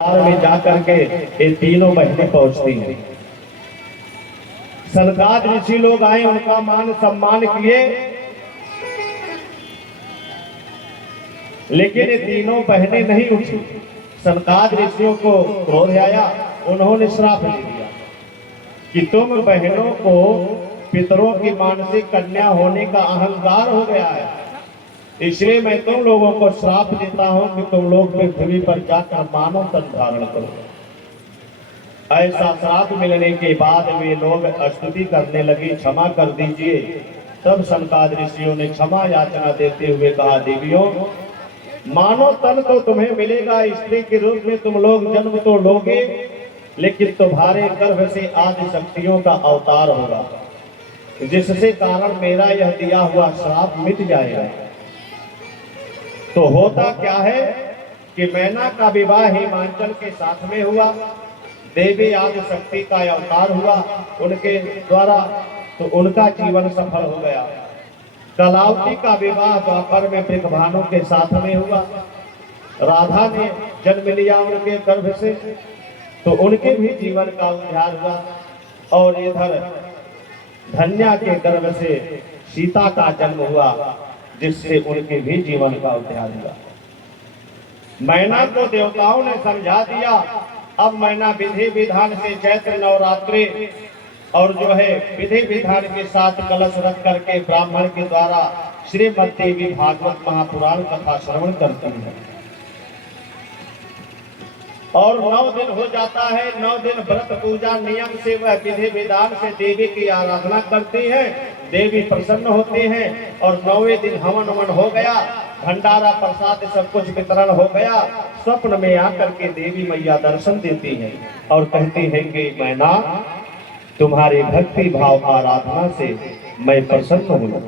में जाकर के ये तीनों बहनें पहुंचती हैं। सनकाद ऋषि लोग आए, उनका मान सम्मान किए, लेकिन ये तीनों बहनें नहीं उठी। सनकाद ऋषियों को क्रोध आया, उन्होंने श्राप ले दिया कि तुम बहनों को पितरों की मानसिक कन्या होने का अहंकार हो गया है, इसलिए मैं तुम लोगों को श्राप देता हूं कि तुम लोग पृथ्वी पर जाकर मानव तन धारण करो। ऐसा श्राप मिलने के बाद वे लोग स्तुति करने लगी, क्षमा कर दीजिए। तब सनकाद ऋषियों ने क्षमा याचना देते हुए कहा, देवियों, मानव तन तो तुम्हें मिलेगा, स्त्री के रूप में तुम लोग जन्म तो लोगे, लेकिन तुम्हारे गर्भ से आदि शक्तियों का अवतार होगा, जिससे कारण मेरा यह दिया हुआ श्राप मिट जाएगा। तो होता क्या है कि मैना का विवाह हिमांचल के साथ में हुआ, देवी आदि शक्ति का अवतार हुआ उनके द्वारा, तो उनका जीवन सफल हो गया। कलावती का विवाह द्वापर में वृषभानु के साथ में हुआ, राधा ने जन्म लिया उनके गर्भ से, तो उनके भी जीवन का उद्धार हुआ। और इधर धन्या के गर्भ से सीता का जन्म हुआ, जिससे उनके भी जीवन का उद्धार हुआ। मैना को देवताओं ने समझा दिया। अब मैना विधि विधान से चैत्र नवरात्रि और जो है विधि विधान के साथ कलश रख करके ब्राह्मण के द्वारा श्रीमद् देवी भागवत महापुराण कथा श्रवण करती है। और 9 दिन हो जाता है, 9 दिन व्रत पूजा नियम से वह विधि विधान से देवी की आराधना करती है। देवी प्रसन्न होते हैं और 9वें दिन हवन वमन हो गया, भंडारा प्रसाद सब कुछ वितरण हो गया। स्वप्न में आकर के देवी मैया दर्शन देती हैं और कहती है कि मैना, तुम्हारी भक्ति भाव आराधना से मैं प्रसन्न हूँ,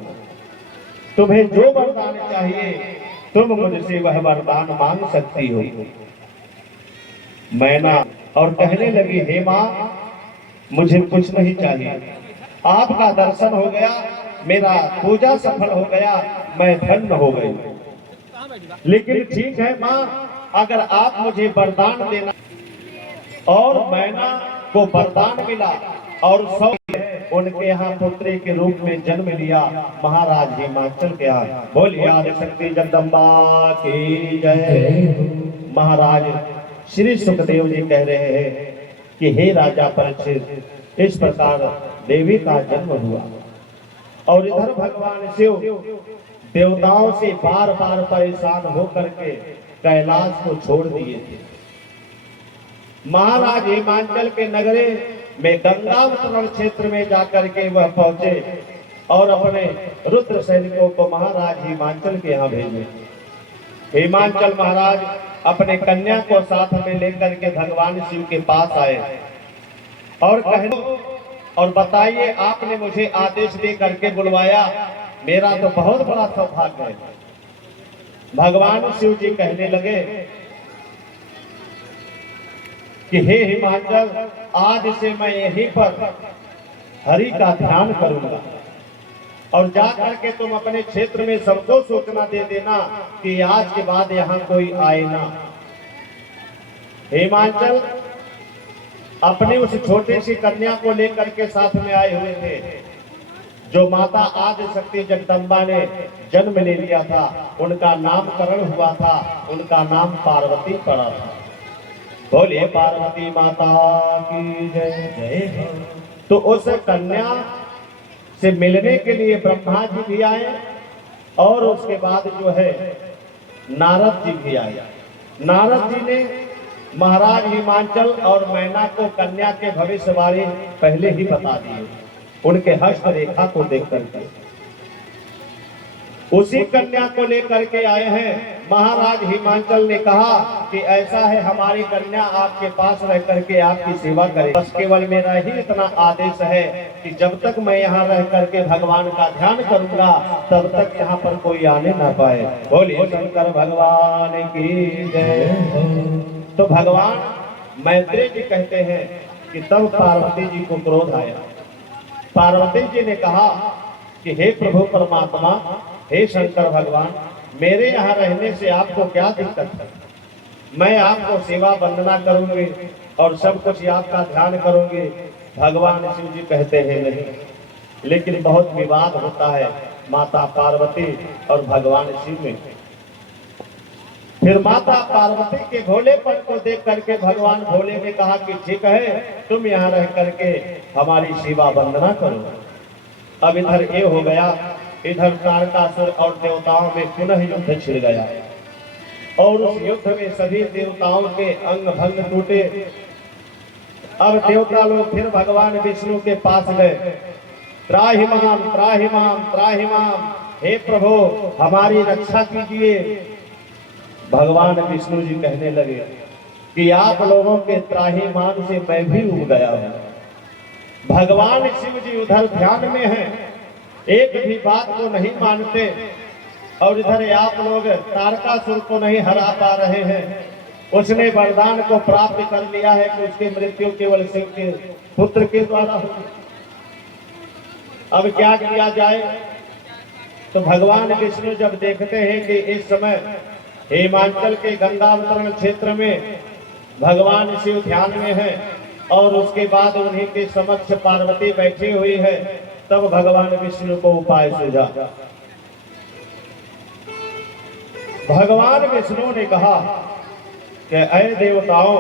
तुम्हें जो वरदान चाहिए तुम मुझसे वह वरदान मांग सकती हो। मैना और कहने लगी, हे माँ, मुझे कुछ नहीं चाहिए, आपका दर्शन हो गया, मेरा पूजा सफल हो गया, मैं धन्य हो गई। लेकिन ठीक है माँ, अगर आप मुझे वरदान देना। और मैना को वरदान मिला और उनके यहाँ पुत्री के रूप में जन्म लिया महाराज हिमांचल के यहाँ। बोलिए आदि शक्ति जगदम्बा की जय। महाराज श्री सुखदेव जी कह रहे हैं कि हे राजा परीक्षित, इस प्रकार देवी का जन्म हुआ। और इधर भगवान शिव देवताओं से बार बार परेशान होकर के कैलाश को छोड़ दिए थे। महाराज हिमांचल के नगरे में गंगा उत्तरण क्षेत्र में जाकर के वह पहुंचे और अपने रुद्र सैनिकों को महाराज हिमांचल के यहाँ भेजे। हिमांचल महाराज अपने कन्या को साथ में लेकर के भगवान शिव के पास आए और कहने, और बताइए, आपने मुझे आदेश दे करके बुलवाया, मेरा तो बहुत बड़ा सौभाग्य है। भगवान शिव जी कहने लगे कि हे हिमांचल, आज से मैं यहीं पर हरि का ध्यान करूंगा और जा करके तुम अपने क्षेत्र में सबको सूचना दे देना कि आज के बाद यहाँ कोई आए ना। हिमांचल अपने उस छोटी सी कन्या को लेकर के साथ में आए हुए थे, जो माता आदि शक्ति जगदम्बा ने जन्म ले लिया था, उनका नामकरण हुआ था, उनका नाम पार्वती पड़ा था। बोलिए पार्वती माता की जय जय। तो उस कन्या से मिलने के लिए ब्रह्मा जी भी आए और उसके बाद जो है नारद जी भी आए। नारद जी ने महाराज हिमांचल और मैना को कन्या के भविष्यवाणी पहले ही बता दिए, उनके हस्त रेखा को देख करके। उसी कन्या को लेकर के आए हैं। महाराज हिमांचल ने कहा कि ऐसा है, हमारी कन्या आपके पास रह करके आपकी सेवा करे, बस केवल मेरा ही इतना आदेश है कि जब तक मैं यहाँ रह करके भगवान का ध्यान करूंगा तब तक यहाँ पर कोई आने ना पाए। बोलिए शंकर भगवान की जय। तो भगवान मैत्रेय जी कहते हैं कि तब पार्वती जी को क्रोध आया। पार्वती जी ने कहा कि हे प्रभु परमात्मा, हे शंकर भगवान, मेरे यहाँ रहने से आपको क्या दिक्कत है? मैं आपको सेवा वंदना करूंगी और सब कुछ आपका ध्यान करूंगी। भगवान शिव जी कहते हैं नहीं, लेकिन बहुत विवाद होता है माता पार्वती और भगवान शिव में। फिर माता पार्वती के भोलेपन को देख करके भगवान भोले ने कहा कि ठीक है, तुम यहाँ रह करके हमारी सेवा वंदना करो। अब इधर ये हो गया, इधर तारकासुर और देवताओं में पुनः युद्ध छिड़ गया और उस युद्ध में सभी देवताओं के अंग भंग टूटे। अब देवता लोग फिर भगवान विष्णु के पास गए, त्राहि माम त्राहि माम त्राहि माम, हे प्रभु हमारी रक्षा कीजिए। भगवान विष्णु जी कहने लगे कि आप लोगों के त्राहिमाम से मैं भी उब गया हूं। भगवान शिव जी उधर ध्यान में हैं, एक भी बात को नहीं मानते, और इधर आप लोग तारकासुर को नहीं हरा पा रहे हैं। उसने वरदान को प्राप्त कर लिया है कि उसकी मृत्यु केवल शिव के पुत्र के द्वारा होगी। अब क्या किया जाए? तो भगवान विष्णु जब देखते हैं कि इस समय हिमाचल के गंगावतरण क्षेत्र में भगवान शिव ध्यान में है और उसके बाद उन्हीं के समक्ष पार्वती बैठी हुई है, तब भगवान विष्णु को उपाय सूझा। भगवान विष्णु ने कहा कि अय देवताओं,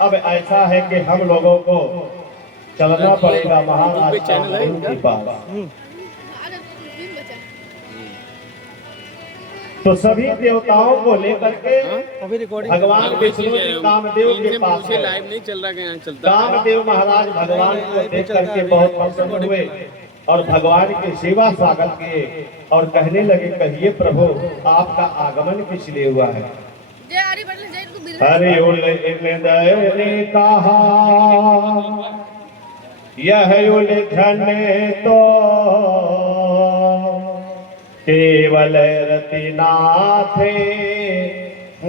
अब ऐसा है कि हम लोगों को चलना पड़ेगा महाराज कामदेव के पास। तो सभी देवताओं को लेकर के भगवान विष्णु जी कामदेव के पास गए। लाइव नहीं चल रहा, कामदेव महाराज भगवान को देख करके बहुत प्रसन्न हुए और भगवान की सेवा स्वागत किए और कहने लगे, कहिए प्रभु आपका आगमन किस लिए हुआ है? हरि ने कहा यह उलझन तो केवल रतिनाथ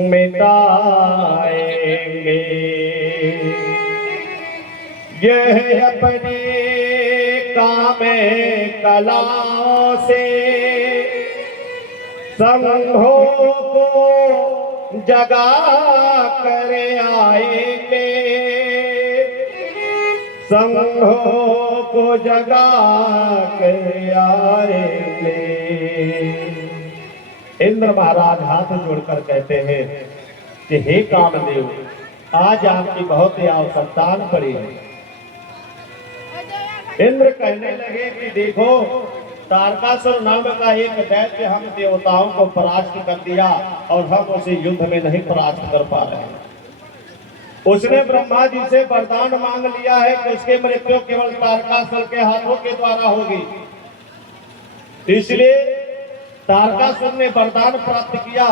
मिटाएंगे, यह अपने काम कलाओं से संघों को जगा कर आएंगे, संघों को जगा कर आएंगे। इंद्र महाराज हाथ जोड़कर कहते हैं कि हे कामदेव, आज आपकी बहुत ही आवश्यकता पड़ी है। इंद्र कहने लगे कि देखो, तारकासुर नाम का एक दैत्य हम देवताओं को परास्त कर दिया और हम उसे युद्ध में नहीं परास्त कर पा रहे हैं। उसने ब्रह्मा जी से वरदान मांग लिया है कि उसकी मृत्यु केवल तारकासुर के हाथों के द्वारा होगी, इसलिए तारकासुर ने वरदान प्राप्त किया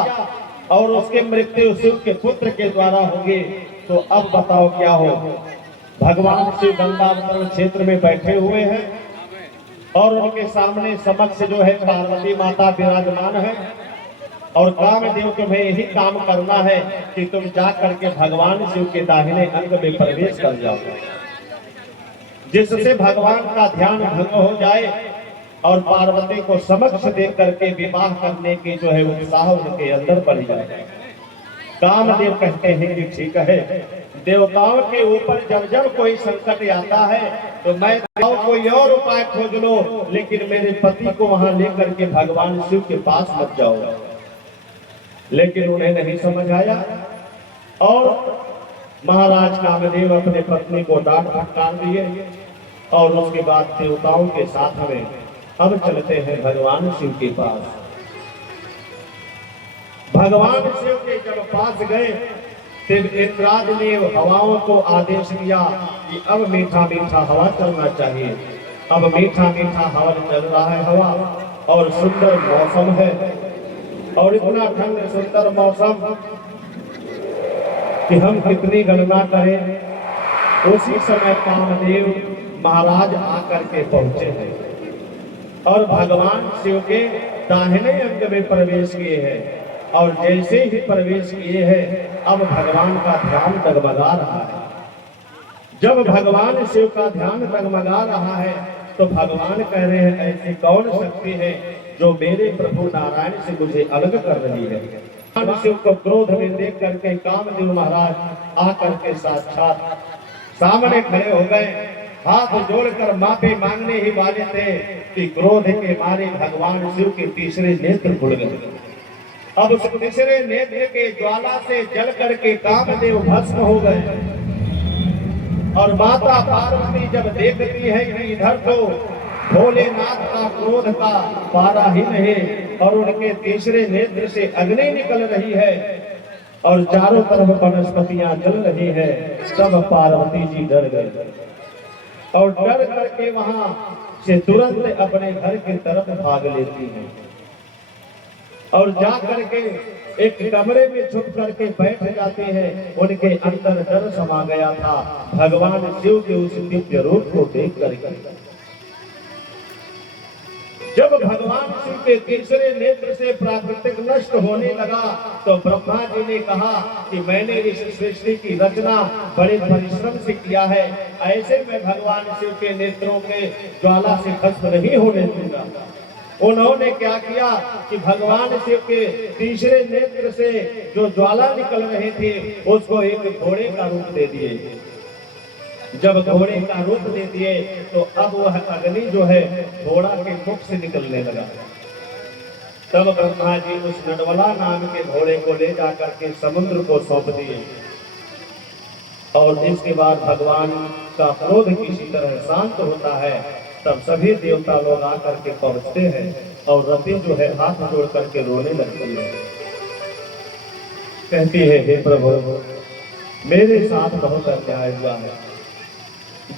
और उसकी मृत्यु शिव के पुत्र के द्वारा होगी। तो अब बताओ क्या हो? भगवान शिव गंगावतरण क्षेत्र में बैठे हुए हैं और उनके सामने समक्ष जो है पार्वती माता विराजमान है और कामदेव तुम्हें यही काम करना है कि तुम जा करके भगवान शिव के दाहिने अंग में प्रवेश कर जाओ, जिससे भगवान का ध्यान भंग हो जाए और पार्वती को समक्ष देख करके विवाह करने की जो है उत्साह उनके अंदर बढ़ जाए। कामदेव कहते हैं कि ठीक है, देवताओं के ऊपर जब जब कोई संकट आता है तो मैं कोई और उपाय खोज लो, लेकिन मेरे पति को वहां लेकर के भगवान शिव के पास मत जाओ। लेकिन उन्हें नहीं समझ आया और महाराज कामदेव अपने पत्नी को डांट फटकार दिए और उसके बाद देवताओं के साथ में अब चलते हैं भगवान शिव के पास। भगवान शिव के जब पास गए तब इंद्राज ने हवाओं को आदेश दिया कि अब मीठा मीठा हवा चलना चाहिए। अब मीठा मीठा हवा चल रहा है हवा और सुंदर मौसम है और इतना ठंड सुंदर मौसम कि हम कितनी गणना करें। उसी समय कामदेव महाराज आकर के पहुंचे हैं और भगवान शिव के दाहिने अंग में प्रवेश किए हैं और जैसे ही प्रवेश किए हैं अब भगवान का ध्यान डगमगा रहा है। जब भगवान शिव का ध्यान डगमगा रहा है तो भगवान कह रहे हैं, ऐसी कौन शक्ति है जो मेरे प्रभु नारायण से मुझे अलग कर रही है? शिव को क्रोध में देख करके कामदेव महाराज आकर के साक्षात सामने खड़े हो गए। हाथ जोड़कर माफी मांगने ही वाले थे कि क्रोध के मारे भगवान शिव के तीसरे नेत्र खुल गए। अब उस तीसरे नेत्र के ज्वाला से जल करके कामदेव भस्म हो गए। और माता पार्वती जब देखती है कि इधर तो भोलेनाथ का क्रोध का पारा ही नहीं और उनके तीसरे नेत्र से अग्नि निकल रही है और चारों तरफ वनस्पतियां जल रही है, तब पार्वती जी डर गए और डर करके वहां से तुरंत अपने घर की तरफ भाग लेती हैं और जा करके एक कमरे में छुप करके बैठ जाते हैं। उनके अंदर डर समा गया था भगवान शिव के उस दिव्य रूप को देख करके। जब भगवान शिव के तीसरे नेत्र से प्राकृतिक नष्ट होने लगा तो ब्रह्मा जी ने कहा कि मैंने इस सृष्टि की रचना बड़े परिश्रम से किया है, ऐसे में भगवान शिव के नेत्रों के ज्वाला से भस्म नहीं होने दूंगा। उन्होंने क्या किया कि भगवान शिव के तीसरे नेत्र से जो ज्वाला निकल रहे थे उसको एक घोड़े का रूप दे दिए। जब घोड़े का रूप दे दिए तो अब वह अग्नि जो है घोड़ा के मुख से निकलने लगा। तब ब्रह्मा जी उस नडवला नाम के घोड़े को ले जाकर के समुद्र को सौंप दिए और इसके बाद भगवान का क्रोध किसी तरह शांत होता है। तब सभी देवता लोग आकर के पहुंचते हैं और रति जो है हाथ जोड़ करके रोने लगती है, कहती है हे प्रभु मेरे साथ बहुत अन्याय हुआ है।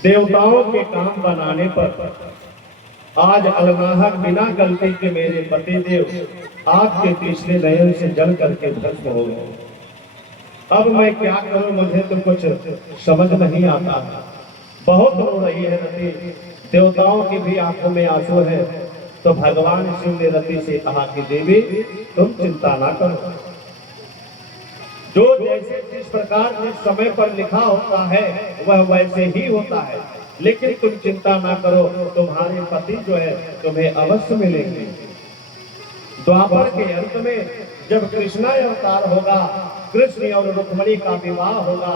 देवताओं के काम बनाने पर आज अलनाहक बिना गलती के मेरे पति देव आपके तीसरे नयन से जल करके भस्म हो गए। अब मैं क्या करूं, मुझे तो कुछ समझ नहीं आता। बहुत रो रही है रति, देवताओं की भी आंखों में आंसू है। तो भगवान शिव ने रति से कहा कि देवी तुम चिंता ना करो, जो जैसे जिस प्रकार जिस समय पर लिखा होता है वह वैसे ही होता है, लेकिन तुम चिंता ना करो, तुम्हारे पति जो है तुम्हें अवश्य मिलेंगे। द्वापर के अंत में जब कृष्ण अवतार होगा, कृष्ण और रुक्मिणी का विवाह होगा,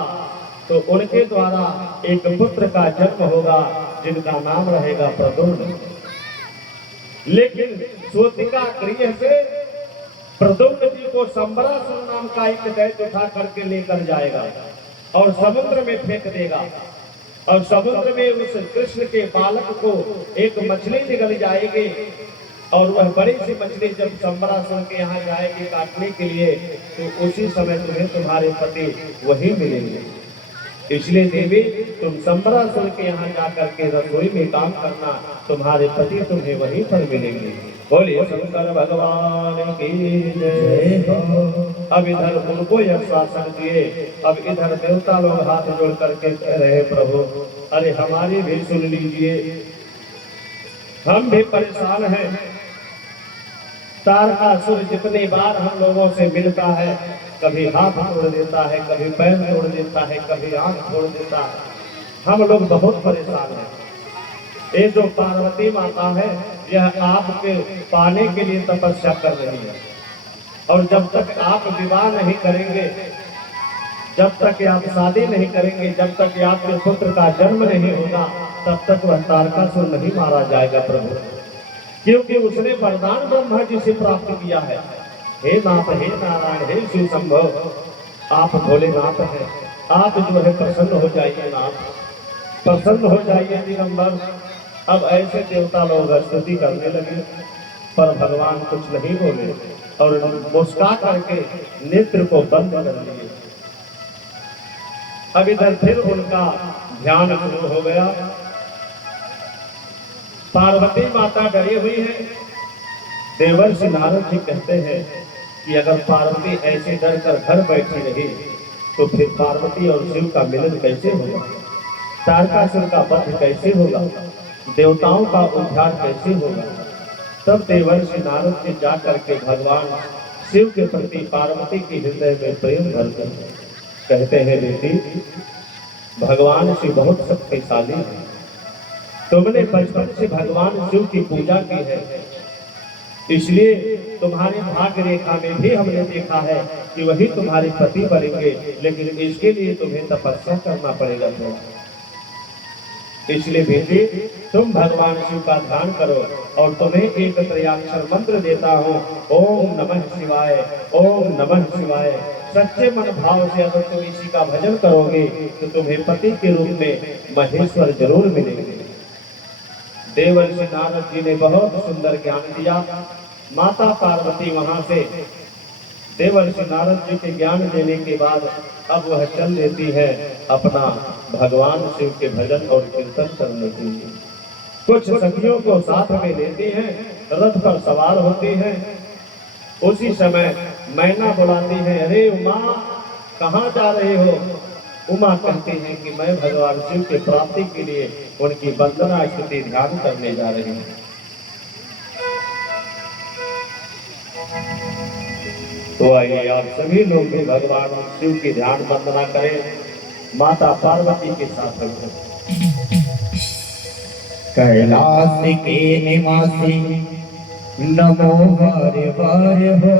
तो उनके द्वारा एक पुत्र का जन्म होगा जिनका नाम रहेगा प्रद्युम्न। लेकिन स्वतिका गृह से प्रद्युम्न जी को संबरासुर नाम का एक दैत्य उठा करके लेकर जाएगा और समुद्र में फेंक देगा और समुद्र में उस कृष्ण के बालक को एक मछली निकल जाएगी और वह बड़ी सी मछली जब संबरासुर के यहाँ जाएगी काटने के लिए तो उसी समय तुम्हें तुम्हारे पति वही मिलेंगे। इसलिए देवी तुम संबरासुर के यहाँ जाकर के रसोई में काम करना, तुम्हारे पति तुम्हें वहीं पर मिलेंगे। बोलिए शंकर भगवान की जय। अब इधर उनको यह शासन दिए, अब इधर देवता लोग हाथ जोड़ करके कह रहे प्रभु अरे हमारी भी सुन लीजिए, हम भी परेशान हैं। तारकासुर जितनी बार हम लोगों से मिलता है, कभी हाथ तोड़ देता है, कभी पैर तोड़ देता है, कभी आंख तोड़ देता है। हम लोग बहुत परेशान हैं। ये जो पार्वती माता है यह आपके पाने के लिए तपस्या कर रही है और जब तक आप विवाह नहीं करेंगे, जब तक आप शादी नहीं करेंगे, जब तक आपके पुत्र का जन्म नहीं होगा, तब तक वह तारकासुर नहीं मारा जाएगा प्रभु, क्योंकि उसने वरदान ब्रह्मा जी से प्राप्त किया है। हे नाथ, हे नारायण, हे शिव संभव, आप भोलेनाथ हैं, आप जो है प्रसन्न हो जाइए नाथ, प्रसन्न हो जाइए दिगंबर। अब ऐसे देवता लोग स्तुति करने लगे पर भगवान कुछ नहीं बोले और मुस्का करके नेत्र को बंद कर दिए। अब इधर फिर उनका ध्यान शुरू हो गया। पार्वती माता डरी हुई है। देवर्षि नारद जी कहते हैं कि अगर पार्वती ऐसे डर कर घर बैठी रही तो फिर पार्वती और शिव का मिलन कैसे होगा, तारकासुर का वध कैसे होगा, देवताओं का उद्धार कैसे होगा। तब देवर्षि नारद जी जा करके भगवान शिव के प्रति पार्वती के हृदय में प्रेम भरते हैं। कहते हैं बेटी, भगवान शिव बहुत शक्तिशाली है, तुमने बचपन से भगवान शिव की पूजा की है, इसलिए तुम्हारे भाग्य रेखा में भी हमने देखा है कि वही तुम्हारे पति बनेंगे, लेकिन इसके लिए तुम्हें तपस्या करना पड़ेगा। इसलिए बेटे तुम भगवान शिव का ध्यान करो और तुम्हें एक त्रयाक्षर मंत्र देता हूँ, ओम नमः शिवाय, ओम नमः शिवाय। सच्चे मन भाव से अगर तुम इसी का भजन करोगे तो तुम्हें पति के रूप में महेश्वर जरूर मिलेंगे। देवर्षि नारद जी ने बहुत सुंदर ज्ञान दिया। माता पार्वती वहां से देवर्षि नारद जी के ज्ञान देने के बाद अब वह चल देती है अपना भगवान शिव के भजन और कीर्तन करने के लिए। कुछ सखियों को साथ में लेती हैं, रथ पर सवार होती हैं। उसी समय मैना बुलाती है, अरे उमा कहाँ जा रहे हो? उमा कहती हैं कि मैं भगवान शिव के प्राप्ति के लिए उनकी वंदना स्तुति ध्यान करने जा रही हूँ। तो आइए आप सभी लोग भी भगवान शिव की ध्यान वंदना करें, माता पार्वती के साथ। कैलाश के निवासी नमो वारे वारे हो,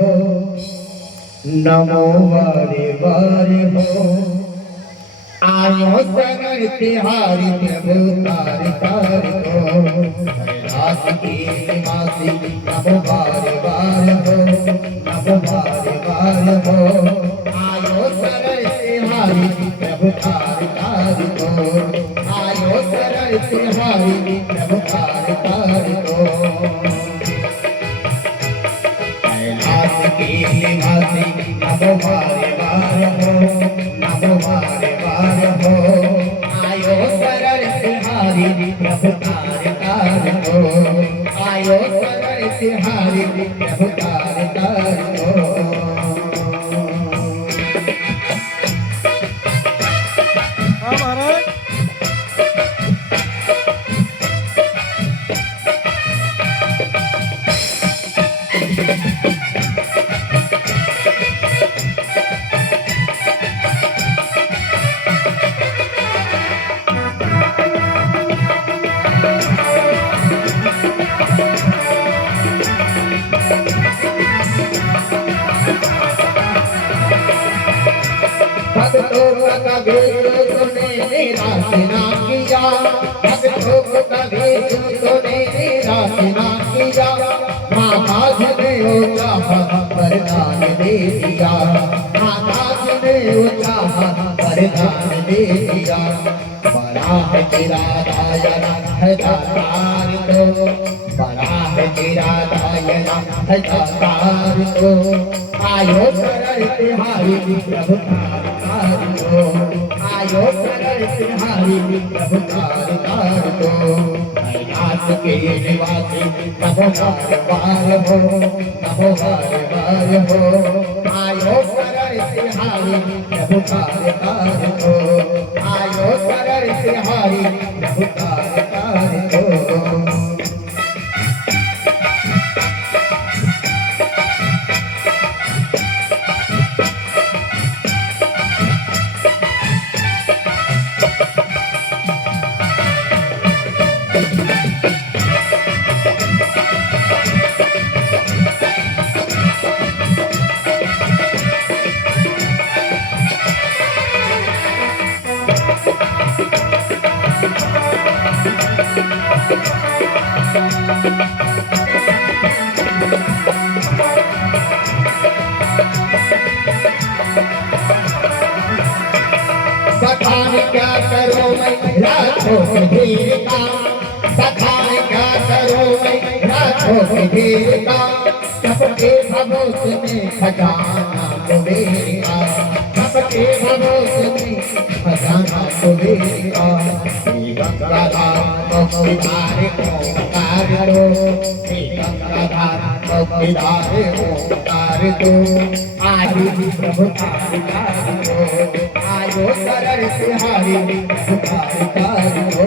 नमो वारे वारे हो। आयो शरण तिहारी प्रभु तार तार हो। कैलाश के निवासी नमो वारे वारे हो, नमो वारे वारे हो। आयो शरण तिहारी प्रभु तार तार हो। आयो शरण तिहारी प्रभु तार तार हो। कैलाश के निवासी नमो वारे वारे हो, नमो वारे वारे हो। आयो शरण तिहारी प्रभु तार तार हो। आयो शरण तिहारी प्रभु तार तार हो। भक्तों का भेद तूने निराश ना किया, भक्तों का भेद तूने निराश ना किया। महाराज ने ऊंचा वरदान दे दिया, महाराज ने ऊंचा वरदान दे दिया। बड़ा है तेरा दायरा है दातार तो, बड़ा है तेरा दायरा है दातार तो। आयो शरण तिहारी प्रभु तार तार हो। आयो शरण तिहारी प्रभु तार तार हो। कैलाश के निवासी नमो वारे वारे हो, नमो वारे वारे हो। आयो शरण तिहारी प्रभु तार तार हो। आयो शरण तिहारी प्रभु तार तार हो। बखान क्या करो मैं लाखों की भीड़ का, बखान क्या करो मैं लाखों की भीड़ का। सबके भरोसे में खजाना तो मेरा, सबके भरोसे में खजाना तो मेरा। गंगाधार ओंकार दो, गंगाधार ओंकार दो। आयु प्रभु तार तार हो। आयो शरण तिहारी प्रभु तार तार हो।